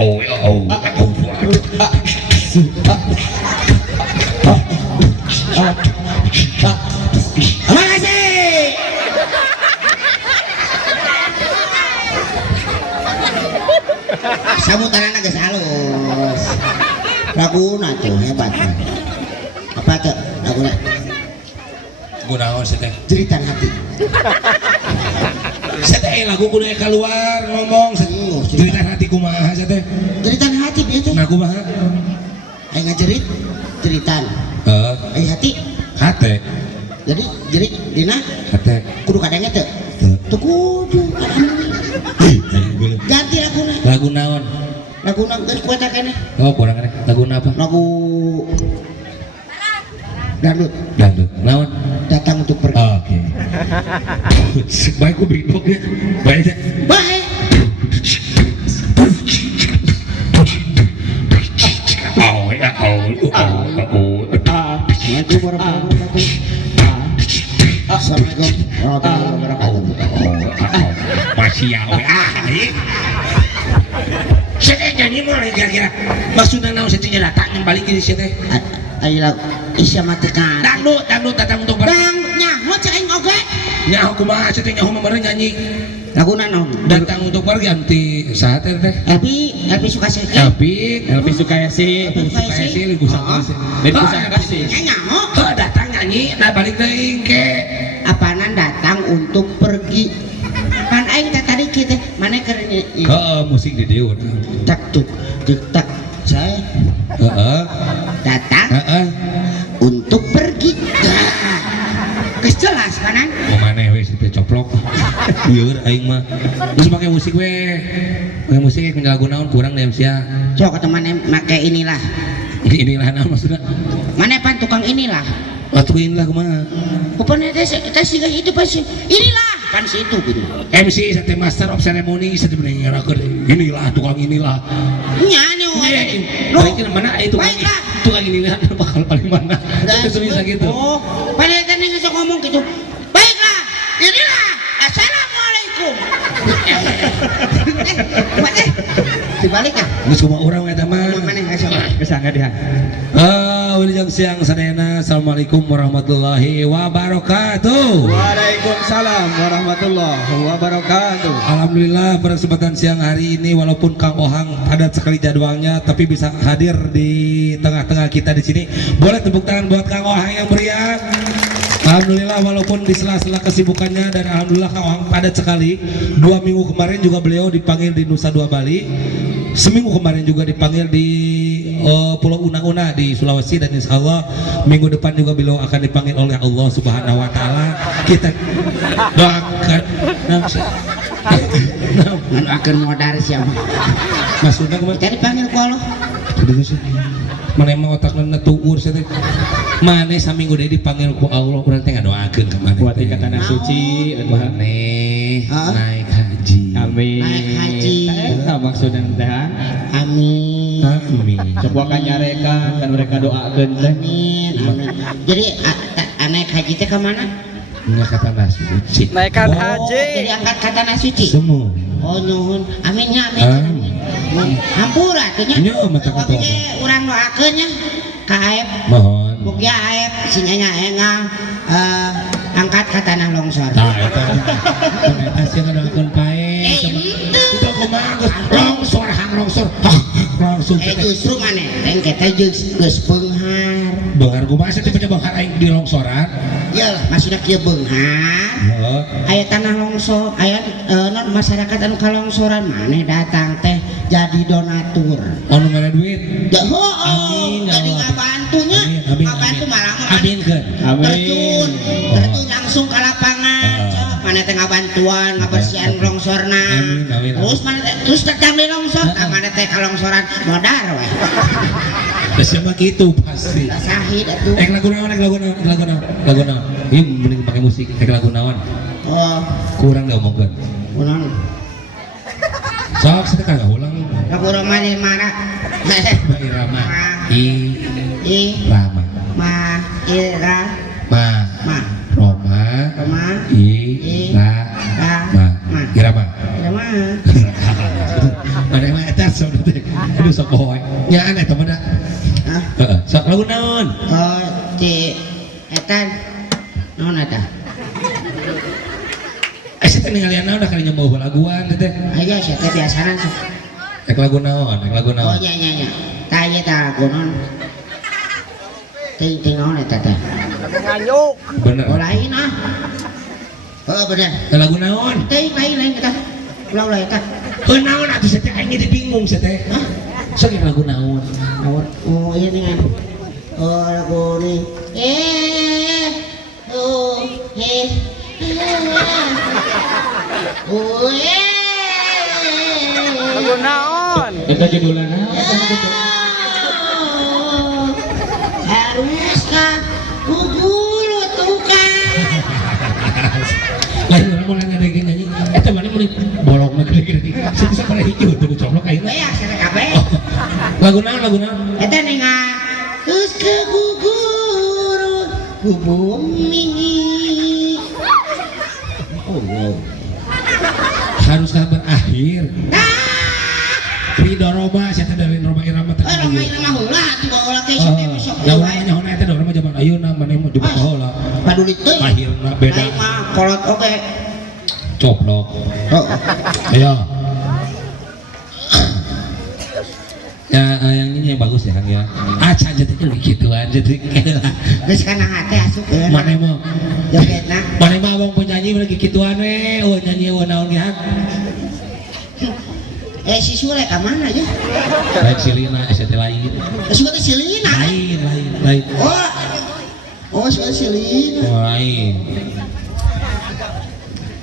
Makasih. Samutaran geus halus. Laguna tuh hebat. Apa tuh laguna? Gunaon sih teh? Jeritan hati. Saya lagu kudu keluar ngomong jeritan hati kumaha saya teh? Jeritan hati dia tuh. Nah kumaha? Aing ngajerit jeritan. Aing hati. Hate. Jadi jerit dina Hate. kudu kadangnya teu. Teu kudu. Ganti laguna. Lagu naon? Laguna geus kuat keneh. Oh kurang keneh. Lagu apa? Lagu dangdut. Dangdut. Naon? Datang untuk pergi. Oh, oke. Baik ku bingung ya. Baik ya. Baik. Assalamualaikum warahmatullahi wabarakatuh. Assalamualaikum warahmatullahi wabarakatuh. Masih ya. Saya nyanyi mulai kira-kira. Maksudnya naon saya tinggal datang yang balik di sini. Ayo lagu isya matekan. Dangdut datang untuk pergi. Dang nyaho cai oge. Nyaho kumaha saya nyaho memang nyanyi. Laguna naon? Datang untuk pergi anti saat teh. Elvi suka sih. Elvi Sukayasi. Ligu Sangkasi. Ligu Sangkasi. Nyaho. Datang nyanyi, nah balik deui ke. Apaanan datang untuk pergi. Pan aing tadi kita mana keur ini. Musik di dieu. Tak tuk tak saya. Datang untuk pergi. Geus jelas kanan. Maneh we teh coplok. Lieur aing mah. Terus make musik we. Make musik ke lagu naon kurang deh sia. Sok teman make inilah. Inilah naon maksudna. Mana pan tukang inilah. Waktu inilah kumaha? Pokoknya teh sih itu pasti inilah kan situ gitu. MC sate master of ceremony sate bener ngerakeun inilah tukang inilah. Nyanyi we. Baiknya mana itu tukang inilah bakal paling mana. Itu bisa gitu. Oh, pada teh geus ngomong gitu. Baiklah, inilah. Assalamualaikum. Dibalik ya? Geus kumaha urang eta mah. Maneh geus angga dihan. Wilujeng siang sadayana. Assalamualaikum warahmatullahi wabarakatuh. Waalaikumsalam warahmatullahi wabarakatuh. Alhamdulillah pada kesempatan siang hari ini walaupun Kang Ohang padat sekali jadwalnya tapi bisa hadir di tengah-tengah kita di sini. Boleh tepuk tangan buat Kang Ohang yang meriah. Alhamdulillah walaupun di sela-sela kesibukannya dan alhamdulillah Kang Ohang padat sekali. 2 minggu kemarin juga beliau dipanggil di Nusa Dua Bali. Seminggu kemarin juga dipanggil di Pulau Una-Una di Sulawesi dan insya Allah minggu depan juga beliau akan dipanggil oleh Allah Subhanahu Wa Taala. Kita doakan. Akan modar siapa? Maksudnya kemana? Jadi panggil ku Allah. Mana emang otaknya tuur sih? Mana saminggu deh dipanggil ku Allah kurang teh ngadoakeun ka maneh. Buat ikatan suci, maneh naik haji. Amin. Naik haji. Eta maksudna teh. Amin. Amin. Coba kan nyarekan kan mereka doakeun teh. Amin. Jadi naik haji teh ke mana? Nya kata suci. Naikkan haji. Jadi angkat kata suci. Semua. Oh nyuhun. Aminnya amin. Hampura tuh nya. Nya mata kata. Urang doakeun nya ka Aep. Mohon. Mugi Aep sinyanya engang angkat ka tanah longsor. Tah eta. Eta sih ngadoakeun pae. Itu kumaha longsor hang longsor. Langsung Justru maneh teh kita geus beunghar. Beunghar kumaha sih teh beunghar aing di longsoran? Ya maksudna kieu beunghar. Aya tanah longsor, aya masyarakat anu kalongsoran maneh datang teh jadi donatur. Anu mere duit. Ya heuh. Jadi ngabantunya. Ngabantu malah aminkeun. Terjun langsung ke lapangan. Maneh teh ngabantuan ngabersihan longsorna. Terus maneh teh terus datang di longsor, maneh teh kalongsoran modar we. Siapa gitu pasti. Sahid atuh. Lagu naon. Ieu mending pakai musik. Lagu naon. Oh, Kurang dah omongkeun. urang. Sok sedekah ulang. Lagu romane mana? Irama. Irama. Ma. Roma. Irama. Irama. Mana mah eta gas udah teh. Aduh sok boy. Nya aneh teman dah. Hah? Heeh. Sok lagu naon? Oh, ti etan naon eta? Saya teh ningali naon da kali nyoba laguan teh. Aya sia teh biasana sok. Ek lagu naon? Ek lagu Oh naon? nya. Tah ieu tah lagu naon? Ting naon eta teh? Bener. Oh lain ah. Oh bener. Lagu naon? Ting lain kita. Ulah eta. Heuh naon atuh saya teh aing jadi bingung saya teh. Hah? Sok ek lagu naon? Naon? Oh iya nih kan. Oh lagu nih. Oh Lagu naon? Eta judulna naon? Haruskah ku guru tukang? Lain orang mau nanya lagi nyanyi. Eta mana mau bolong mah gede-gede. Saya bisa pada hijau tuh coplok ayeuna. Ya saya kabeh. Lagu naon? Eta ninga geus ke guguru ku bumi. Oh wow. Haruskah berakhir? Ridho Roma, saya teh dari Roma Irama teh. Roma Irama heula tiba ulah ke ieu besok. Lawan nyaho eta da urang zaman ayeuna maneh mah jebak heula. Paduli teuing. Akhirna beda. Lain mah kolot oge. Coplok. Oh. Ayo. Ya, yang ini yang bagus ya Kang ya. Acan jadi gituan jadi. Geus kana hate asup ya. Maneh mah Jogetna. maneh mah abang penyanyi lagi gituan we. Oh nyanyi naon ge. Si Sule ka mana aja? Lain silina ST lain. Suka teh silina. Lain. Oh, suka silina. Lain.